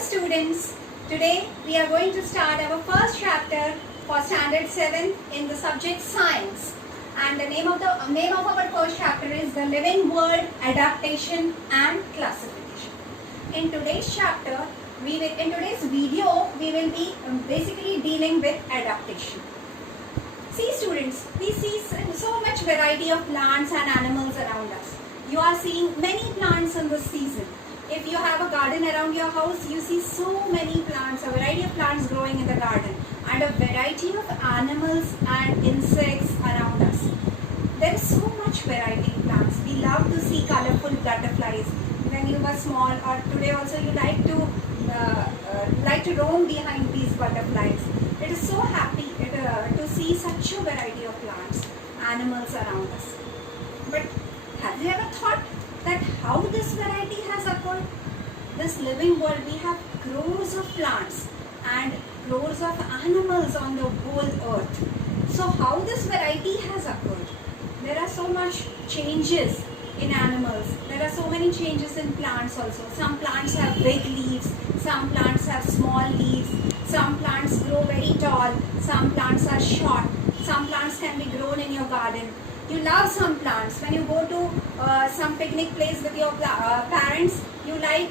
students, today we are going to start our first chapter for standard 7 in the subject science, and the name of our first chapter is the living world, adaptation and classification. In today's chapter, in today's video we will be basically dealing with adaptation. See students, we see so much variety of plants and animals around us. You are seeing many plants in this season. If you have a garden around your house, you see so many plants, a variety of plants growing in the garden, and a variety of animals and insects around us. There is so much variety in plants. We love to see colorful butterflies. When you were small, or today also, you like to roam behind these butterflies. It is so happy to see such a variety of plants, animals around us. But have you ever thought that how this variety has occurred? This living world, we have crores of plants and crores of animals on the whole earth. So how this variety has occurred? There are so much changes in animals. There are so many changes in plants also. Some plants have big leaves, some plants have small leaves, some plants grow very tall, some plants are short, some plants can be grown in your garden. You love some plants. When you go to some picnic place with your parents, you like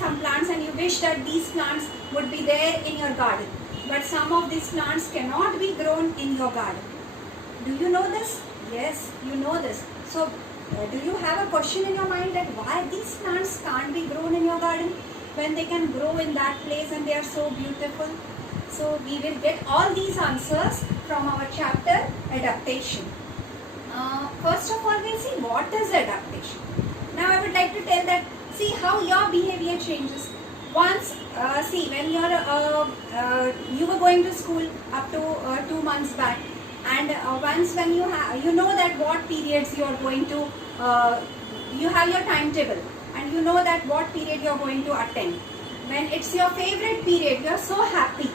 some plants and you wish that these plants would be there in your garden. But some of these plants cannot be grown in your garden. Do you know this? Yes, you know this. So, do you have a question in your mind that why these plants can't be grown in your garden when they can grow in that place and they are so beautiful? So, we will get all these answers from our chapter Adaptation. First of all, we'll see what is adaptation. Now, I would like to tell that, see how your behavior changes. Once, when you were going to school up to 2 months back, and once when you know that what periods you are going to, you have your timetable, and you know that what period you are going to attend. When it's your favorite period, you are so happy.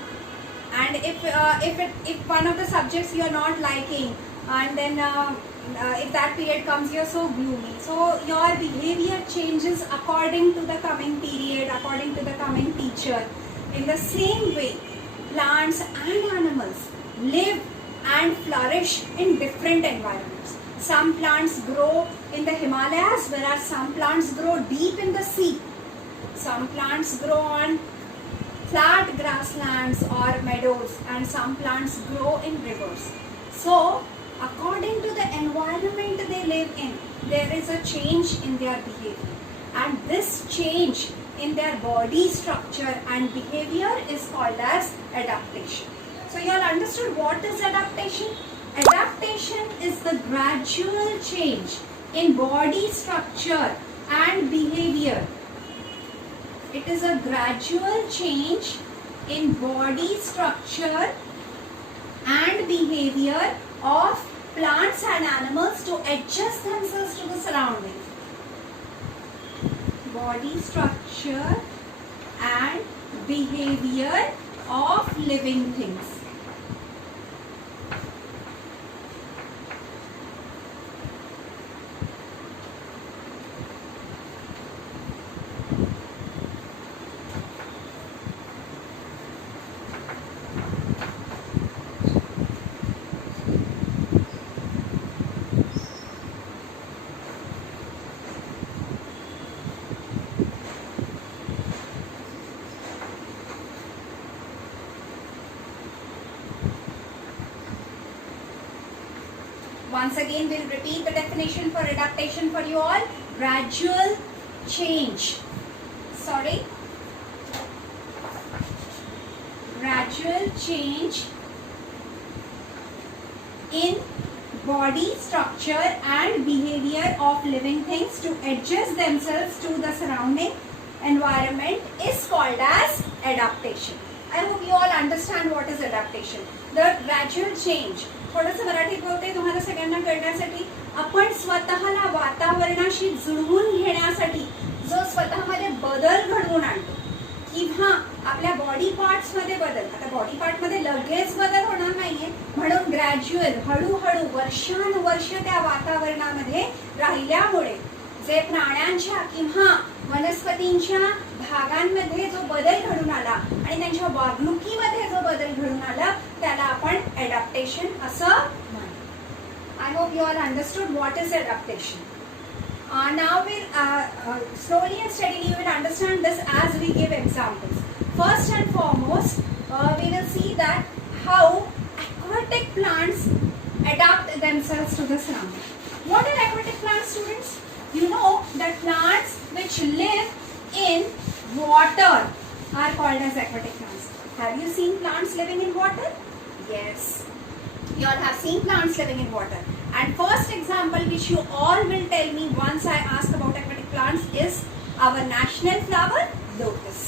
And if one of the subjects you are not liking, and then if that period comes, you are so gloomy. So your behavior changes according to the coming period, according to the coming teacher. In the same way, plants and animals live and flourish in different environments. Some plants grow in the Himalayas, whereas some plants grow deep in the sea. Some plants grow on flat grasslands or meadows, and some plants grow in rivers. So, according to the environment they live in, there is a change in their behavior. And this change in their body structure and behavior is called as adaptation. So, you all understood what is adaptation? Adaptation is the gradual change in body structure and behavior. It is a gradual change in body structure and behavior of plants and animals to adjust themselves to the surroundings. Body structure and behavior of living things. Once again, we'll repeat the definition for adaptation for you all. Gradual change. Gradual change in body structure and behavior of living things to adjust themselves to the surrounding environment is called as adaptation. I hope you all understand what is adaptation. The gradual change. थोडंसं मराठीत बोलते तुम्हाला सगळ्यांना कळण्यासाठी. आपण स्वतःला वातावरणाशी जुळवून घेण्यासाठी जो स्वतःमध्ये बदल घडवून आणतो, किंवा आपल्या बॉडी पार्ट्स मध्ये बदल. आता बॉडी पार्ट मध्ये लगेच बदल होणार नाहीये, म्हणून ग्रॅज्युअल, हळूहळू, वर्षानुवर्ष त्या वातावरणामध्ये राहिल्यामुळे जे प्राण्यांच्या किंवा वनस्पतींच्या भागांमध्ये जो बदल घडून आला आणि त्यांच्या वागणुकीमध्ये जो बदल घडून आला त्याला आपण ॲडॅप्टेशन असं म्हणतो. I hope you are understood what is adaptation. Now we'll slowly and steadily you will understand this as we give examples. First and foremost, we will see that how aquatic plants adapt themselves to the surrounding. What are aquatic plants, students? You know that plants which live in water are called as aquatic plants. Have you seen plants living in water? Yes. You all have seen plants living in water. And first example which you all will tell me once I ask about aquatic plants is our national flower, lotus.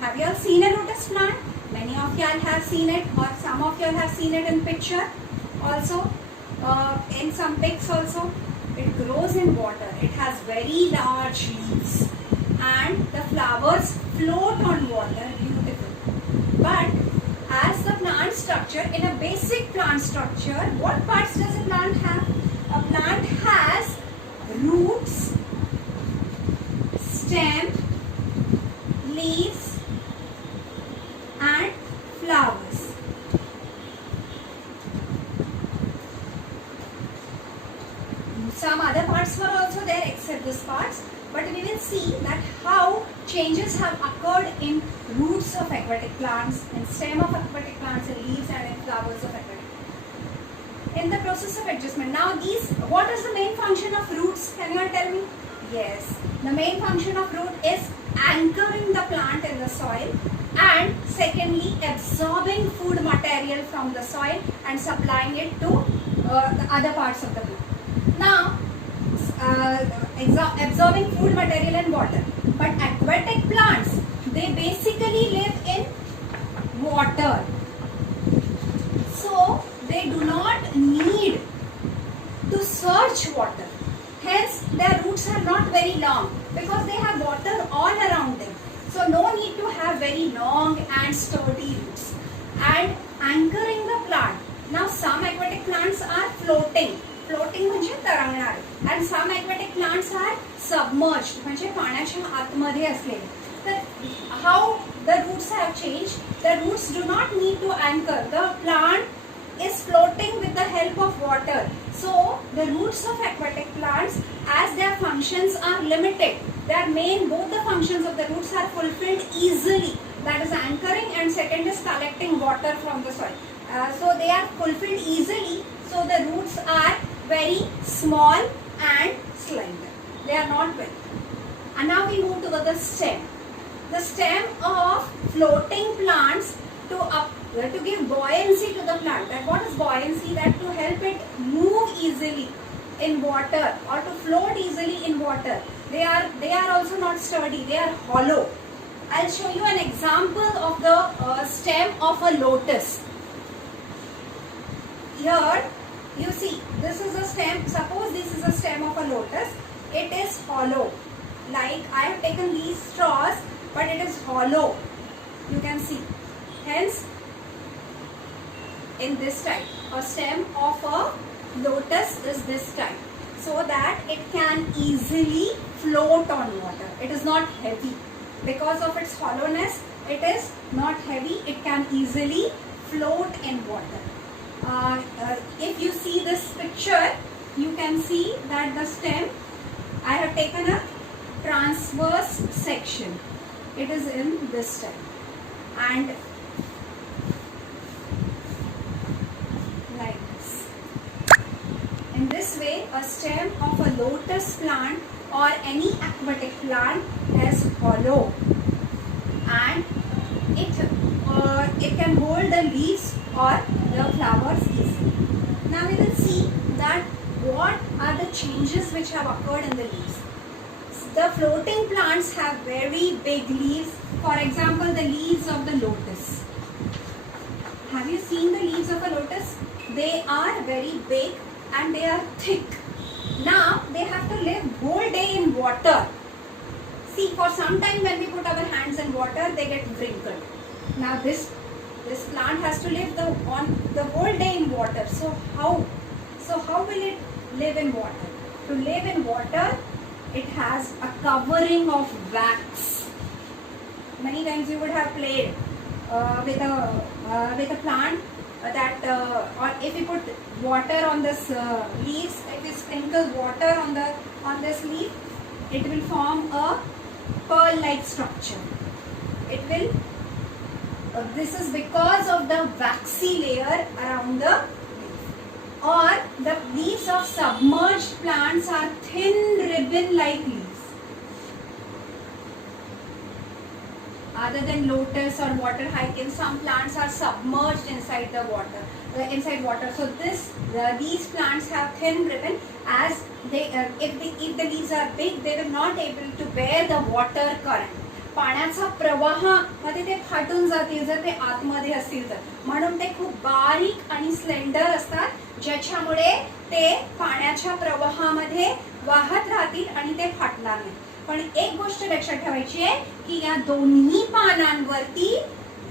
Have you all seen a lotus plant? Many of you all have seen it, or some of you all have seen it in picture also, in some pics also. It grows in water. It has very large leaves and the flowers float on water, beautiful. But as the plant structure, in a basic plant structure, what parts does a plant have? A plant has roots, stem, leaves and flowers. Some other parts were also there except this parts, but we will see that how changes have occurred in roots of aquatic plants, in stem of aquatic plants, in leaves and in flowers of aquatic plants. In the process of adjustment. Now what is the main function of roots? Can you all tell me? Yes, the main function of root is anchoring the plant in the soil and secondly absorbing food material from the soil and supplying it to the other parts of the plant. Now, absorbing food material and water. But aquatic plants, they basically live in water. So, they do not need to search water. Hence, their roots are not very long because they have water all around them. So, no need to have very long and sturdy roots. And anchoring the plant. Now, some aquatic plants are floating. Floating म्हणजे तरंगणारे. and some aquatic plants are submerged म्हणजे पाण्याच्या आतमध्ये असलेले. तर how the roots have changed? The roots do not need to anchor. The plant is floating with the help of water. So the roots of aquatic plants, as their functions are limited, both the functions of the roots are fulfilled easily. That is anchoring and second is collecting water from the soil. So they are fulfilled easily. So the roots are very small and slender. They are not very. And now we move to the stem. The stem of floating plants to give buoyancy to the plant. That what is buoyancy? That to help it move easily in water or to float easily in water. They are also not sturdy. They are hollow. I'll show you an example of the stem of a lotus. Here you see, this is a stem. Suppose this is a stem of a lotus. It is hollow. Like I have taken these straws, but it is hollow. You can see. Hence, in this type, a stem of a lotus is this type, so that it can easily float on water. It is not heavy. Because of its hollowness, it is not heavy. It can easily float in water. If you see this picture, you can see that the stem, I have taken a transverse section. It is in this type and like this. In this way, a stem of a lotus plant or any aquatic plant is hollow and it can hold the leaves or the flowers easily. Now we will see that what are the changes which have occurred in the leaves. The floating plants have very big leaves. For example, the leaves of the lotus. Have you seen the leaves of a lotus? They are very big and they are thick. Now they have to live whole day in water. See, for some time when we put our hands in water, they get wrinkled. Now this plant has to live the whole day in water. So how will it live in water? To live in water, it has a covering of wax. Many times you would have played with a plant that or if you put water on this leaves, if you sprinkle water on this leaf, it will form a pearl like structure. It will this is because of the waxy layer around the leaf. Or the leaves of submerged plants are thin ribbon like leaves. Other than lotus or water hyacinth, some plants are submerged inside the water, So these plants have thin ribbon, as they if the leaves are big, they will not able to bear the water current. पाण्याचा प्रवाहामध्ये ते फाटून जातील जर ते आतमध्ये असतील तर. म्हणून ते खूप बारीक आणि स्लेंडर असतात, ज्याच्यामुळे ते पाण्याच्या प्रवाहामध्ये वाहत राहतील आणि ते फाटणार नाही. पण एक गोष्ट लक्षात ठेवायची आहे की या दोन्ही पानांवरती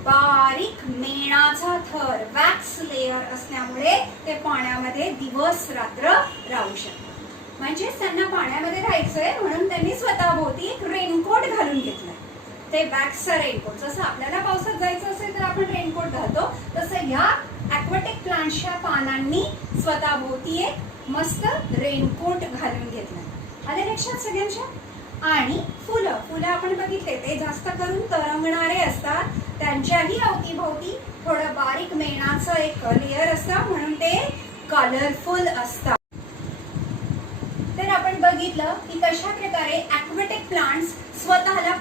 बारीक मेणाचा थर, वॅक्स लेयर असल्यामुळे ते पाण्यामध्ये दिवस रात्र राहू शकतात. म्हणजे त्यांना पाण्यामध्ये राहायचंय म्हणून त्यांनी स्वतःभोवती एक रेनकोट घालून घेतलाय. ते वॅक्सचा रेनकोट. जसं आपल्याला पावसात जायचं असेल तर आपण रेनकोट घालतो, तसं या ॲक्वाटिक प्लांट्सच्या पानांनी स्वतःभोवती एक मस्त रेनकोट घालून घेतला. आले लक्षात सगळ्यांच्या? आणि फुलं आपण बघितले ते जास्त करून तरंगणारे असतात, त्यांच्याही अवतीभोवती थोडं बारीक मेणाचं एक लेयर असतं, म्हणून ते कलरफुल असतात. तर आपण बघितलं की कशा प्रकारे ॲक्वाटिक प्लांट्स स्वतःला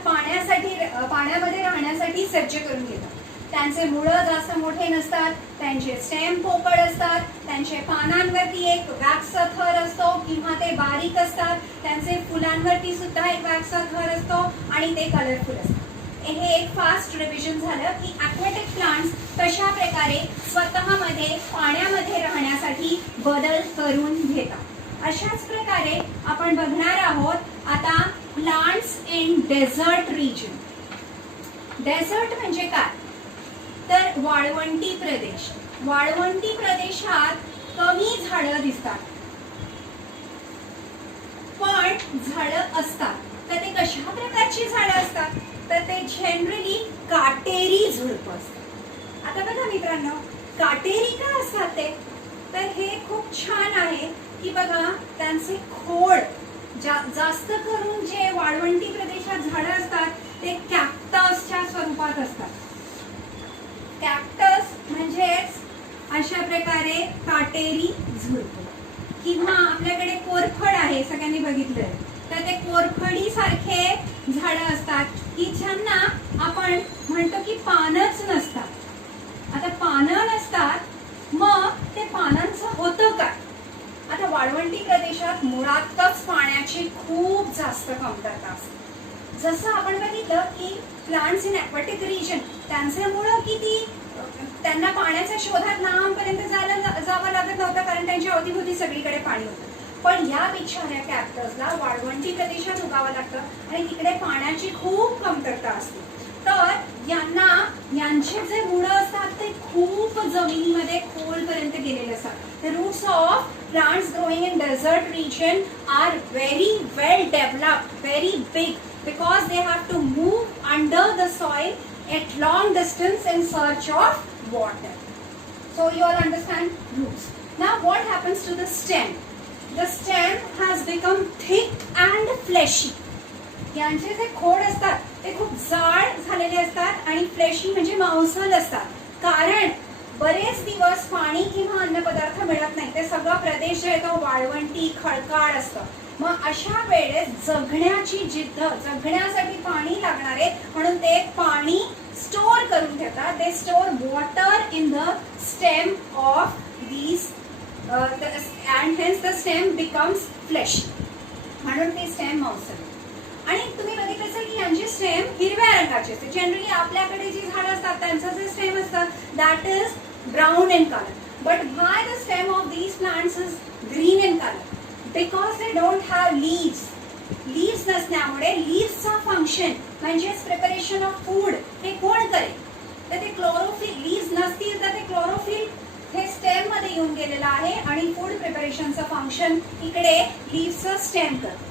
पाण्यामध्ये राहण्यासाठी सज्ज करून घेतात. त्यांचे मुळं जास्त मोठे नसतात, त्यांचे स्टेम पोकळ असतात, त्यांचे पानांवरती एक वॅक्सचा थर असतो किंवा ते बारीक असतात, त्यांचे फुलांवरती सुद्धा एक वॅक्सचा थर असतो आणि ते कलरफुल असतात. हे एक फास्ट रिव्हिजन झालं की ॲक्वाटिक प्लांट्स कशा प्रकारे स्वतःमध्ये पाण्यामध्ये राहण्यासाठी बदल करून घेतात. अशाच प्रकारे आपण बघणार आहोत आता plants in desert region. Desert म्हणजे काय? तर वाळवंटी प्रदेश. वाळवंटी प्रदेशात कमी झाडं दिसतात, पण झाडं असतात. तर ते कशा प्रकारची झाडं असतात? तर ते जनरली काटेरी झुडपं असतात. आता बघा मित्रांनो, काटेरी का असतात ते? तर हे खूप छान आहे की बघा, त्यांचे खोड जास्त करून जे वाळवंटी प्रदेशात झाडं असतात ते कॅक्टसच्या स्वरूपात असतात. कॅक्टस म्हणजेच अशा प्रकारे काटेरी झुडपं. किंवा आपल्याकडे कोरफड आहे, सगळ्यांनी बघितलंय, तर ते कोरफडी सारखे झाडं असतात की ज्यांना आपण म्हणतो की पानच नसतात. आता पानं नसतात, मग ते पानांचं होतं काय? आता वाळवंटी प्रदेशात मुळातच पाण्याची खूप जास्त कमतरता असते. जसं आपण बघितलं की प्लांट्स इन ॲक्वाटिक रिजन, त्यांचे मुळं किती, त्यांना पाण्याच्या शोधात लांबपर्यंत जावं लागत नव्हतं, कारण त्यांच्या अवतीभोवती सगळीकडे पाणी होतं. पण या बिचाऱ्या कॅक्टसला वाळवंटी प्रदेशात उगावं लागतं आणि तिकडे पाण्याची खूप कमतरता असते. तर यांचे जे मुळं असतात ते खूप जमिनीमध्ये खोलपर्यंत गेलेले असतात. The roots of plants growing in desert region are very well developed, very big, because they have to move under the soil at long distance in search of water. So you all understand roots. Now what happens to the stem? The stem has become thick and fleshy. यांचे जे खोड असतात ते खूप जाड झालेले असतात आणि fleshy म्हणजे मांसल असतात, कारण बरेच दिवस पाणी किंवा अन्नपदार्थ मिळत नाही. ते सगळा प्रदेश जो आहे तो वाळवंटी खडकाळ असतं. मग अशा वेळेस जगण्याची जिद्द, जगण्यासाठी पाणी लागणार आहे म्हणून ते पाणी स्टोर करून ठेवतात. They store water in the stem of these and hence the stem becomes fleshy, म्हणून ते स्टेम मांसल. आणि तुम्ही बघितलं असेल की यांचे स्टेम हिरव्या रंगाचे असते. जनरली आपल्याकडे जी झाडं असतात त्यांचं जे स्टेम असतं that is brown in colour, but why the stem of these plants is green in colour? Because they don't have leaves. Leaves नसल्यामुळे लीव्सचा फंक्शन म्हणजेच प्रिपरेशन ऑफ फूड हे कोण करेल? तर ते क्लोरोफिल, लीव्स नसतील तर ते क्लोरोफिल हे स्टेम मध्ये येऊन गेलेलं आहे आणि फूड प्रिपरेशनचं फंक्शन इकडे लीव्सचं स्टेम करतं.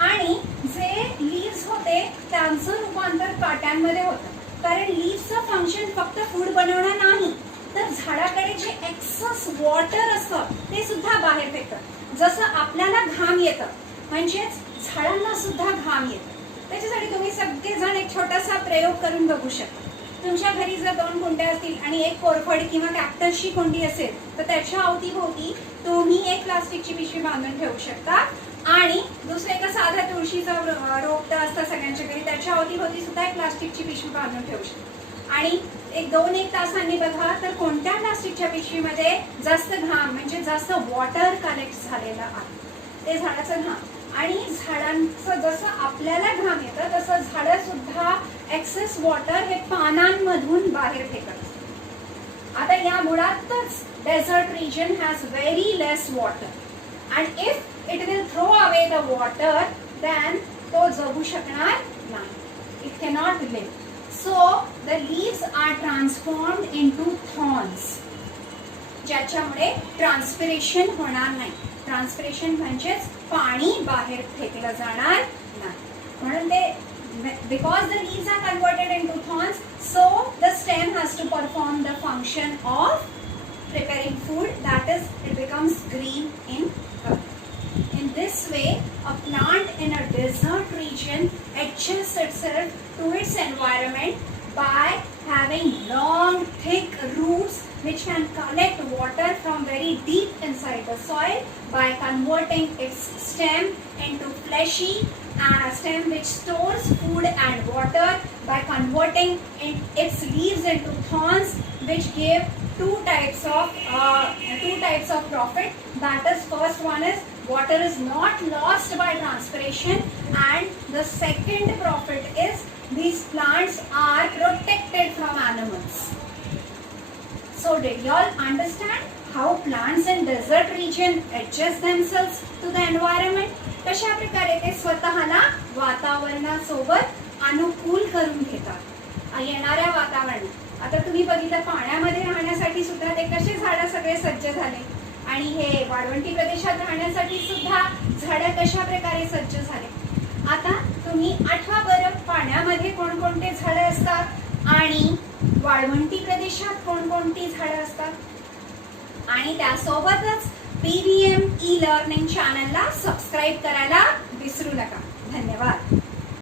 आणि जे लीव्स होते त्यांचं रूपांतर काट्यांमध्ये होतं. कारण लीव्सचं फंक्शन फक्त फूड बनवणं नाही, तर झाडाकडे जे एक्सेस वॉटर असतं ते सुद्धा बाहेर फेकतं. जसं आपल्याला घाम येतं म्हणजेच झाडांना सुद्धा घाम येतं. त्याच्यासाठी तुम्ही सगळेजण एक छोटासा प्रयोग करून बघू शकता. तुमच्या घरी जर 2 कुंड्या असतील आणि एक कोरफड किंवा कॅक्टसची कुंडी असेल तर त्याच्या अवतीभोवती तुम्ही एक प्लास्टिकची पिशवी बांधून ठेवू शकता आणि दुसरं एक साधा तुळशीचा रोपटं असतं सगळ्यांच्या घरी, त्याच्या अवतीभोवती सुद्धा एक प्लास्टिकची पिशवी बांधून ठेवू शकता. आणि एक 2-1 तासांनी बघा तर कोणत्या प्लास्टिकच्या पिशवीमध्ये जास्त घाम म्हणजे जास्त वॉटर कलेक्ट झालेलं आहे, ते झाडाचं घाम. आणि झाडांचं जसं आपल्याला घाम येतं तसं झाडं सुद्धा एक्सेस वॉटर हे पानांमधून बाहेर फेकतात. आता या मुळातच desert region has very less water and if it will throw away the water then तो जगू शकणार नाही. It cannot live. So the leaves are transformed into thorns, ज्याच्यामुळे ट्रान्सपिरेशन होणार नाही. ट्रान्सपिरेशन म्हणजेच पाणी बाहेर फेकलं जाणार नाही. म्हणून ते because the leaves are converted into thorns, so the stem has to perform the function of preparing food, that is it becomes green in color. In this way a plant in a desert region adjusts itself to its environment by having long thick roots which can collect water from very deep inside the soil by converting its stem into fleshy and a stem which stores food and water by converting its leaves into thorns which give two types of profit. That is, first one is water is not lost by transpiration, and the second profit is these plants are protected from animals. So did you all understand how plants in desert region adjust themselves to the environment? कशा प्रकारे ते स्वतःला वातावरणासोबत अनुकूल करून घेतात येणाऱ्या वातावरणात. आता तुम्ही बघितलं पाण्यामध्ये राहण्यासाठी सुद्धा ते कसे झाडं सगळे सज्ज झाले आणि हे वाळवंटी प्रदेशात राहण्यासाठी सुद्धा झाडं कशा प्रकारे सज्ज झाले. आता तुम्ही आठवा बरं पाण्यामध्ये कोणकोणते झाडं असतात आणि वाळवंटी प्रदेशात कोणकोणती झाडं असतात. आणि त्यासोबतच PVM ई लर्निंग चॅनलला सबस्क्राईब करायला विसरू नका. धन्यवाद.